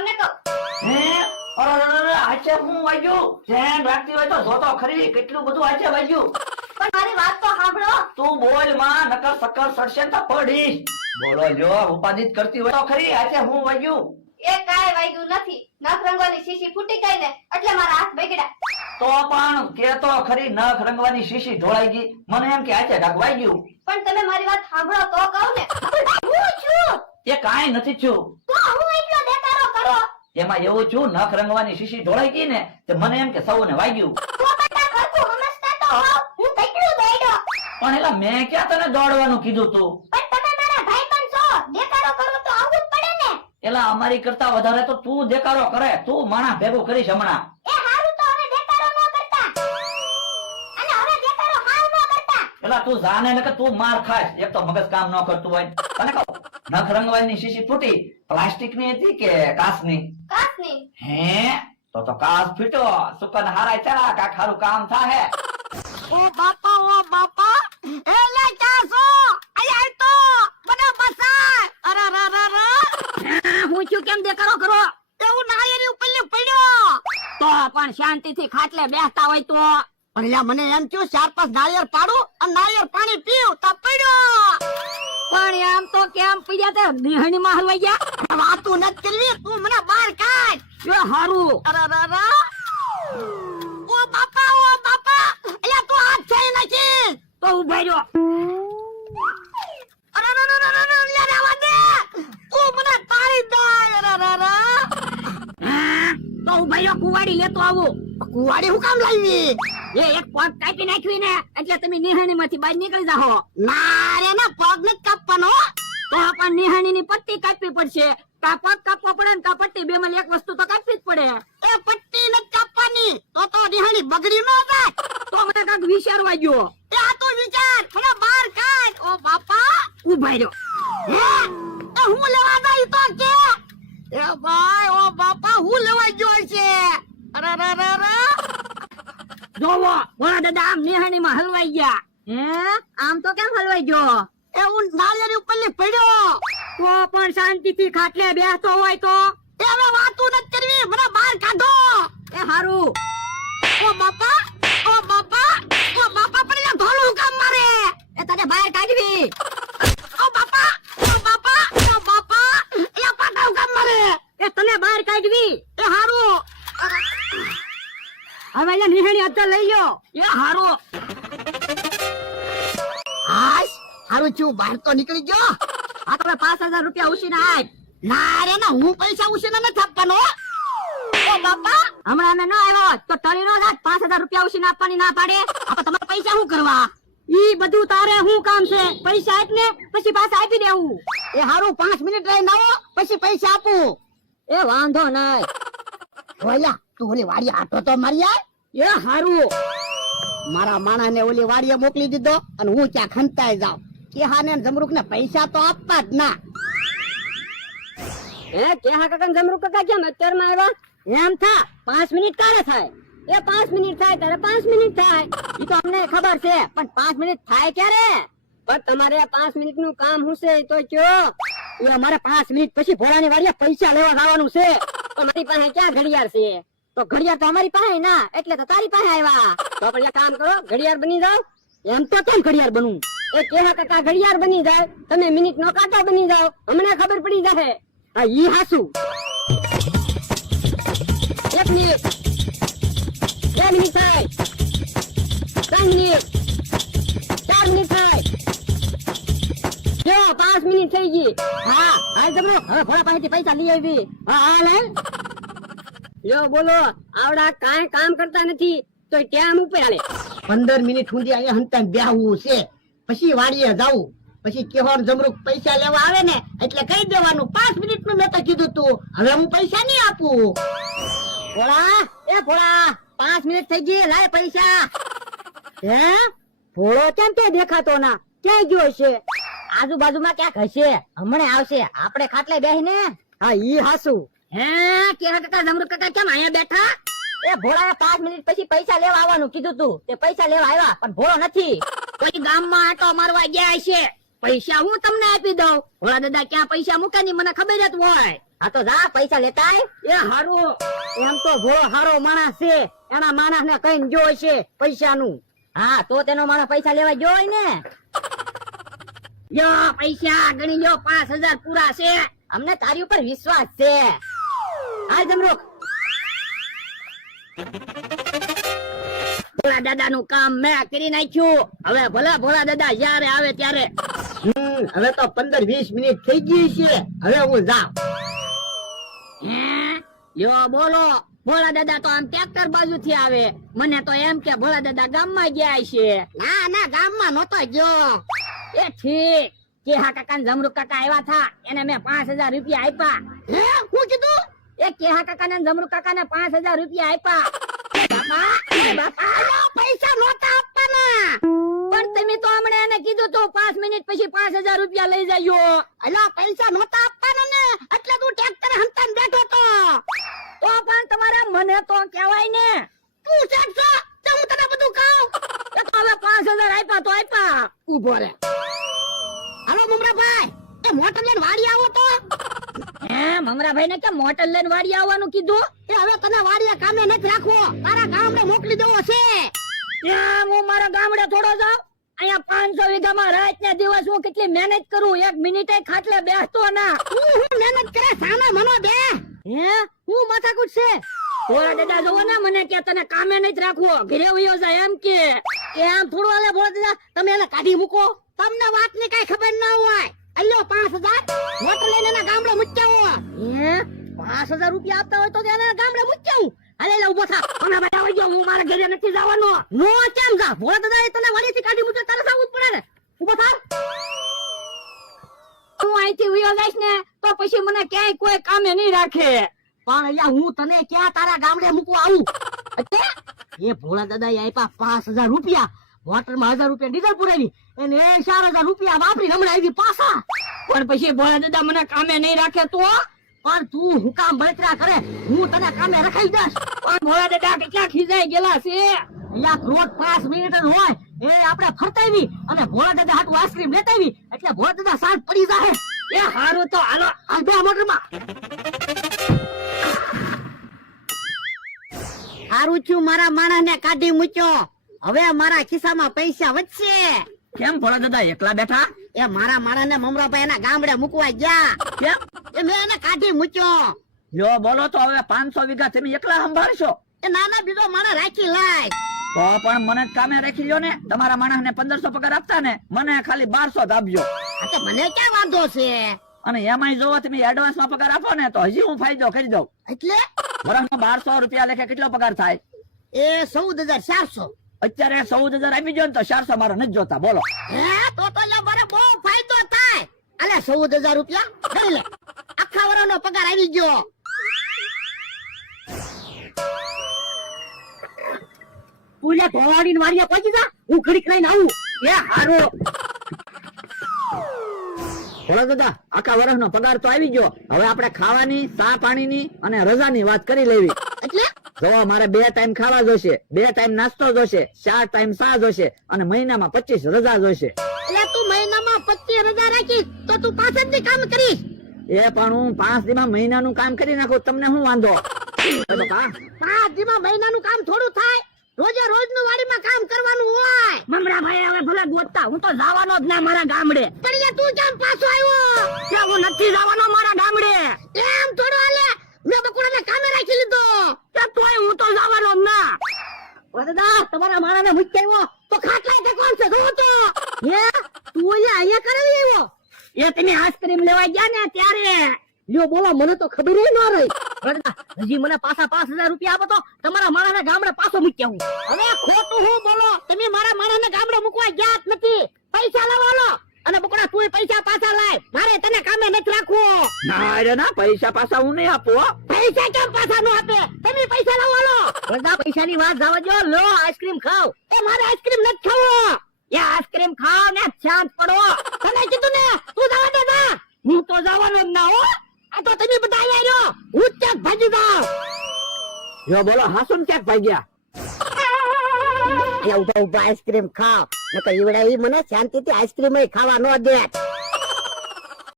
તમને કહું. હે અરે આચે હું વાગ્યું ધ્યાન રાખતી હોય તો જોતો ખરી કેટલું બધું આચે વાગ્યું. પણ મારી વાત તો સાંભળો. તું બોલ માં નકર સકર સડશે તો પડીશ. બોલો જો ઉપાધિ જ કરતી હોય તો ખરી આચે હું વાગ્યું. એ કાંઈ વાગ્યું નથી. નખ રંગવાની શીશી ફૂટી ગઈ ને એટલે મારા હાથ બગડ્યા. તો પણ કે તો ખરી નખ રંગવાની શીશી ઢોળાઈ ગઈ. મને એમ કે આચે ડાક વાગ્યું. પણ તમે મારી વાત સાંભળો તો કહું ને. હું છું એ કાંઈ નથી છું. તો હું એટલો દેખાડો કરો. એમાં એવું છું નખ રંગવાની શીશી ઢોળાઈ ગઈ ને તે મને એમ કે સૌને વાગ્યું. તો બેટા ખર્ચું સમજતા તો હોવ. હું કેટલું દોડ્યો. પણ એલા મેં ક્યાં તને દોડવાનું કીધું તું. પણ તમે મારા ભાઈબંધ છો. દેખાડો કરો તો આવવું જ પડે ને. એલા અમારી કરતા વધારે તો તું દેખાડો કરે. તું માણા ભેગું કરીશ હમણાં. એ હારું તો હવે દેખાડો ન કરતા. અને હવે દેખાડો હાવ ન કરતા. એલા તું જાને ને કે તું માર ખાઈશ. એક તો મગજ કામ ન કરતું હોય. તને કહું નખ રંગવાની શીશી ફૂટી પ્લાસ્ટિક ની હતી કે કાચની? કાસની. હે તો કાચ ફીટો સુકન હારાય ચા કા ખારું કામ થાહે. ઓ બાપા એલે ક્યાં છો? આય તો મને બસાય. અરે હું છું કેમ દેખાડો કરો? એવું નાળિયેરી ઉપર ને પડ્યો તો પણ શાંતિથી ખાટલે બેસતા હોય તો. પણ યા મને એમ થયું 4-5 નાળિયેર પાડું અને નાળિયેર પાણી પીવું તો પડ્યો. પણ એમ તો કેમ પીયા તે નિહણી માં હલવાઈ ગયા. વાતું નત કરવી તું મને બહાર કાઢ. જો હારું. અરે ઓ બાપા અલ્યા તું હાથ છોડી નાખી તો ઉભા રહ્યો. અરે લેવા દે તું મને તારી દે. તો ઉભા રહ્યો કુવાડી લેતો આવું. કુવાડી હું કામ લાવી? એ એક પગ કાપી નાખ્યું ને એટલે તમે નિહાણી માંથી બહાર નીકળી જાઓ. ના રે ના પગ ને કાપવાનો. તો પણ નિહાણી ની પટ્ટી કાપવી પડશે. કા પગ કાપવો પડે ને કા પટ્ટી, બે માં એક વસ્તુ તો કાપવી જ પડે. એ પટ્ટી ને કાપવાની તો નિહાણી બગડી ન જાય. તો મને કાક વિચારવા ગયો. એ આ તો વિચાર મને બહાર કાઢ. ઓ બાપા ઉભા રહ્યો. હે એ હું લેવા જાય તો કે એ ભાઈ ઓ બાપા હું લેવા ગયો છે. અરે જોવો મારા દાદા આમ નિહાણી માં હલવાઈ ગયા. હે આમ તો કેમ હલવાઈ ગયો? એ હું નાળિયેરી ઉપર ને પડ્યો. તો પણ શાંતિથી ખાટલે બેસતો હોય તો. એ હવે વાતું નથી કરવી મને બહાર કાઢો. એ હારું. ઓ બાપા પડી ધોલું કામ મારે. એ તને બહાર કાઢવી. ઓ બાપા એ પાટાવ કામ મારે. એ તને બહાર કાઢવી. એ હારું. હવે એ નિહાણી અત્યારે લઈ લ્યો. એ હારું. હારું છું બહાર તો નીકળી ગયો. આ તમે 5000 રૂપિયા ઉછીને આપ. ના રે ના હું પૈસા ઉછીને નથી આપવાનો. ઓ બાપા હમણાં અમે ન આવ્યો તો ટળી નો જાત 5000 રૂપિયા ઉછીને આપવાની ના પાડે. આપણે તમારે પૈસા શું કરવા? ઈ બધું તારે શું કામ છે? પૈસા આપ ને પછી પાછા આપી દેવું. એ હારું 5 મિનિટ રહીને આવો પછી પૈસા આપું. એ વાંધો નહીં. ઓલા તું ઓલી વાડી આટો તો મારી આય. એ હારું. મારા માણા ને ઓલી વાડીએ મોકલી દીધો અને હું ક્યાં ખંતાઈ જાઉં. કેહાને જમરૂક ને પૈસા તો આપતા જ ના. એ કેહા કાકા ને જમરૂક કાકા કેમ અત્યારમાં આવ્યા? એમ થા 5 મિનિટ ક્યારે થાય? એ 5 મિનિટ થાય ત્યારે 5 મિનિટ થાય. ઈ તો અમને ખબર છે પણ 5 મિનિટ થાય ક્યારે? પણ તમારે 5 મિનિટ નું કામ હું છે તો કયો. એ અમારે 5 મિનિટ પછી ભોળાની વાડીએ પૈસા લેવા જવાનું છે. તો મારી પાસે ક્યાં ઘડિયાળ છે? તો ઘડિયાળ તો અમારી પાસે ના એટલે તો તારી પાસે આવ્યા. તો આપણે એક કામ કરો ઘડિયાળ બની જાવ. એમ તો કેમ ઘડિયાળ બનવું? એ કેવા કાકા ઘડિયાળ બની જાય તમે મિનિટ નો કાંટા બની જાવ. અમને ખબર પડી જાય. હા ઈ હાસુ. 1 મિનિટ 2 મિનિટ થાય 3 મિનિટ 4 મિનિટ થાય. જો 5 મિનિટ થઈ ગઈ. હા હાલ જમો હવે ભોળા પાસેથી પૈસા લઈ આવી. હા હાલ હાલ. યો બોલો આવડા કાંઈ કામ કરતા નથી તો ટેમ ઉપર હાલે. 15 મિનિટ સુધી અહીંયા હંતાને બેહવું છે પછી વાડીએ જાવું. પછી કેહોર જમરૂક પૈસા લેવા આવે ને એટલે કહી દેવાનું 5 મિનિટ નું મેં તો કીધું તું. હવે હું પૈસા નહીં આપું. ભોળા 5 મિનિટ થઈ ગઈ લાય પૈસા. હે ભોળો કેમ કે દેખાતો ના? ક્યાં ગયો છે? આજુબાજુમાં ક્યાંક હશે હમણાં આવશે. આપણે ખાટલે બેહીને. હા ઈ હાસુ. હે કેહા કાકા જમરૂક કાકા કેમ અહીંયા બેઠા? એ ભોળાએ 5 મિનિટ પછી પૈસા લેવા આવવાનું કીધું તું. તે પૈસા લેવા આવ્યા પણ ભોળો નથી. કોઈ ગામમાં આટો મારવા ગયા છે. પૈસા હું તમને આપી દઉં. ભોળા દાદા ક્યાં પૈસા મૂકે ની મને ખબર જ હોય. આ તો જા પૈસા લેતા આય. એ હારું એમ તો ભોળો હારો માણસ છે, એના માણસ ને કઈ જો છે પૈસાનું. હા તો તેનો માણસ પૈસા લેવા જોય ને. યો પૈસા ગણી લો, 5000 પૂરા છે. અમને તારી ઉપર વિશ્વાસ છે. હાલ જમરૂખ. ભોળા દાદા નું કામ મેં કરી નાખ્યું. હવે ભલે ભોળા દાદા જ્યારે આવે ત્યારે. હવે તો 15-20 મિનિટ થઈ ગઈ છે. હવે હું જાઉં. લ્યો બોલો, ભોળા દાદા તો આમ ટ્રેક્ટર બાજુ થી આવે. મને તો એમ કે ભોળા દાદા ગામમાં ગયા છે. ના ના, ગામમાં નતો ગયો. એ ઠીક. કેહા કાકા ને જમરૂખ કાકા આવ્યા થા, એને મેં 5000 રૂપિયા આપ્યા. હે શું કીધું? એ કેહા કાકા ને જમરૂખ કાકા ને 5000 રૂપિયા આપ્યા. બાપા પૈસા નહોતા આપવાના. પણ તમે તો હમણાં એને કીધું તો 5 મિનિટ પછી 5000 રૂપિયા લઈ જાયો. અલા પૈસા નહોતા આપવાના ને, એટલે તું ટ્રેક્ટર હંતાન બેઠો તો પણ તમારે મને તો કહેવાય ને. તું છે તો હું તને બધું કહું. એ તો હવે 5000 આપ્યા તો આપ્યા. ઊભો રે. હાલો મમરાભાઈ, એ મોટર લઈને વાડી આવો તો. હે મમરાભાઈ ને કે મોટર લઈને વાડી આવવાનું કીધું? એ હવે તને વાડીયા કામે નથી રાખવો, તારા ગામડે મોકલી દેવો છે. ત્યાં હું મારા ગામડે થોડો જાઉં? અહીંયા 500 વીઘામાં રાત ને દિવસ હું કેટલી મહેનત કરું, 1 મિનિટે ખાટલે બેસતો ના. હું મહેનત કરે સાના મનો બે. હે હું માથાકૂટ છે? ભોળા દાદા જોવો ને મને કે તને કામે નથી રાખવો, ઘરે વયો જાય એમ કે. એમ થોડું હાલે ભોળા દાદા, તમે એને કાઢી મૂકો. તમને વાત ની કઈ ખબર ના હોય. અલ્યો 5000 મોટર લઈને એના ગામડે મૂક્યાવો. હે 5000 રૂપિયા આપતા હોય તો એના ગામડે મૂક્યાવું. અલે લે ઉભો થા. મને બતાવી જો, હું મારા ઘરે નથી જવાનો. નો કેમ જા? ભોળા દાદા એ તને વાડીથી કાઢી મૂકે, તારે જાવું જ પડે ને. ઉભો થા. હું અહીંથી વયો જઈશ ને તો પછી મને ક્યાંય કોઈ કામે નહીં રાખે. પણ અહીંયા હું તને ક્યાં તારા ગામડે મૂકવા આવું? એ ભોળા દાદા એ આપ્યા 5000 રૂપિયા. મોટરમાં 1000 રૂપિયા ડીઝલ પુરાવી અને 4000 રૂપિયા વાપરી હમણાં આવી પાછા. પણ પછી ભોળા દાદા મને કામે નહીં રાખે તો? પણ તું હું કામ બળતરા કરે, હું તને કામે રખાઈ દઈશ. પણ ભોળા દાદા કેટલા ખીજાઈ ગયેલા છે. અહીંયા રોજ 5 મિનિટ જ હોય એ આપણે ફરતાવી અને ભોળા દાદા હાટુ આઈસ્ક્રીમ લેતાવી એટલે ભોળા દાદા સાંજ પડી જાય. એ હારું તો હાલો હાલ બે મોટરમાં. હારું છું મારા માણસ ને કાઢી મૂક્યો. હવે મારા ખિસ્સામાં પૈસા વધશે. કેમ ભોળા દાદા એકલા બેઠા? એ મારા માણસ ને મમરાભાઈ એના ગામડે મૂકવા ગયા. કેમ? એ મેં એને કાઢી મૂક્યો. જો બોલો તો હવે 500 વીઘા તમે એકલા સંભાળશો? એ નાના બીજો માણસ રાખી લાય. તો પણ મને જ કામે રાખી લ્યો ને. તમારા માણસ ને 1500 પગાર આપતા ને, મને ખાલી 1200 જ આપજો. મને ક્યાં વાંધો છે? અને એમાંય જોવો તમે એડવાન્સ માં પગાર આપો ને તો હજી હું ફાયદો કરી દઉં. એટલે વર્ષમાં 1200 રૂપિયા લેખે કેટલો પગાર થાય? એ 14400. અત્યારે 14000 આપી જો ને તો 400 મારો નથી જોતા. બોલો. હે તો મારે બહુ ફાયદો થાય. અલે 14000 રૂપિયા ગઈ લે, આખા વર્ષનો પગાર આવી ગયો. પૂજા ધોવાડી ને વાડીએ પહોંચી જા, હું ઘડીક લઈને આવું. એ હારો ભોળા દાદા, આખા વર્ષનો પગાર તો આવી ગયો. હવે આપણે ખાવાની, ચા પાણીની અને રજાની વાત કરી લેવી. એટલે જો મારે 2 ટાઈમ ખાવા જોશે, 2 ટાઈમ નાસ્તો જોશે, 4 ટાઈમ ચા જોશે અને મહિનામાં 25 રજા જોશે. એટલે તું મહિનામાં 25 રજા રાખી તો તું 5 જ કામ કરીશ? એ પણ હું 5 દીમાં મહિનાનું કામ કરી નાખું, તમને શું વાંધો? 5 દીમાં મહિનાનું કામ થોડું થાય, રોજે રોજનું વાડીમાં કામ કરવાનું હોય. મમરાભાઈ હવે ભલે ગોતતા, હું તો જવાનો જ ના મારા ગામડે. પણ તું કેમ પાછો આવ્યો? કે હું નથી જવાનો મારા ગામડે. એમ થોડો હાલે, મેં બકુડાને કામે રાખી લીધો. કે તોય હું તો જવાનો જ ના. દાદા તમારા માણાને મૂકી આવ્યો તો ખાટલા તે કોણ છે જો તો? હે તું અહીંયા કરાવી આવ્યો? એ તમે આઈસ્ક્રીમ લેવા ગયા ને ત્યારે. લ્યો બોલો, મને તો ખબર ન રહી. હજી મને પાછા 5000 રૂપિયા આપો તો તમારા માણસને ગામડે પાછો મૂકી આવું. હવે ખોટું હું બોલો, તમે મારા માણસને ગામડે મૂકવા ગયા જ નથી. પૈસા લાવો અને બકડા તું પૈસા પાછા લાય, મારે તને કામે નથી રાખવો. ના રે ના, પૈસા પાછા હું નહીં આપું. પૈસા કેમ પાછા નો આપે? તમે પૈસા લાવો. બધા પૈસાની વાત જવા દો, લો આઈસ્ક્રીમ ખાવ. એ મારે આઈસ્ક્રીમ નથી ખાવો. એ આઈસ્ક્રીમ ખાવ ને શાંત પડો. તને કીધું ને તું જવા દે ના. હું તો જવાનો જ ના હો. આ તો તમે બધા આવ્યા રહ્યો, હું ક્યાંક ભાગી જાઉં. જો બોલો, હાસુન ક્યાંક ભાગ્યા? એ ઉભા ઉભા આઈસ્ક્રીમ ખાવ, નકર ઈવડા ઈ મને શાંતિથી આઈસ્ક્રીમ ખાવા ન દે.